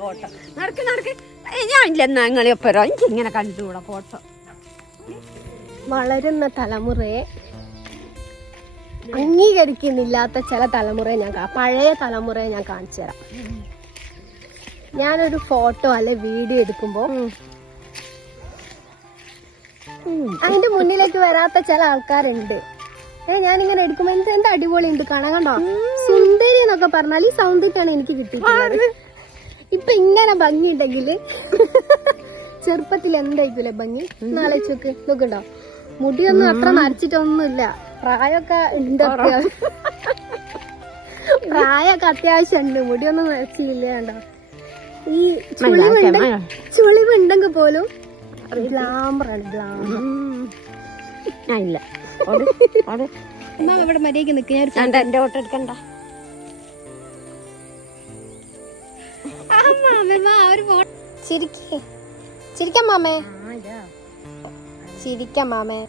Photo നടക്ക് ഞാനില്ലെന്നാ നിങ്ങളെപ്പരോ എനിക്ക് ഇങ്ങനെ കണ്ടുകൂടാ ഫോട്ടോ. വളരുന്ന തലമുറയെ അംഗീകരിക്കുന്നില്ലാത്ത ചില തലമുറയെ പഴയ തലമുറയെ ഞാൻ കാണിച്ചു തരാം. ഞാനൊരു ഫോട്ടോ അല്ലെ വീഡിയോ എടുക്കുമ്പോ അതിന്റെ മുന്നിലേക്ക് വരാത്ത ചില ആൾക്കാരുണ്ട്. ഞാനിങ്ങനെ എടുക്കുമ്പോ എന്ത് അടിപൊളി ഉണ്ട് കാണാൻ, കണ്ടോ? സുന്ദരി എന്നൊക്കെ പറഞ്ഞാൽ ഈ സൗന്ദര്യമാണ് എനിക്ക് കിട്ടിയിട്ടുള്ളത്. ഇപ്പൊ ഇങ്ങനെ ഭംഗി ഉണ്ടെങ്കില് ചെറുപ്പത്തിൽ എന്തായിരിക്കൂലേ ഭംഗി? നാളെ നോക്കണ്ടോ? മുടിയൊന്നും അത്ര നരച്ചിട്ടൊന്നുമില്ല. പ്രായമൊക്കെ ഉണ്ട്, പ്രായമൊക്കെ അത്യാവശ്യം ഉണ്ട്. മുടിയൊന്നും നരച്ചില്ല. കണ്ടോ? ഈ ചുളിവുണ്ടെങ്കിൽ പോലും ഗ്ലാമറാണ്, ഗ്ലാമർ. അവിടെ മര്യാദക്ക് നിൽക്കുക. എന്റെ ഫോട്ടോ എടുക്കണ്ട. ചിരിക്കാം മാമേ, ചിരിക്കാം മാമേ.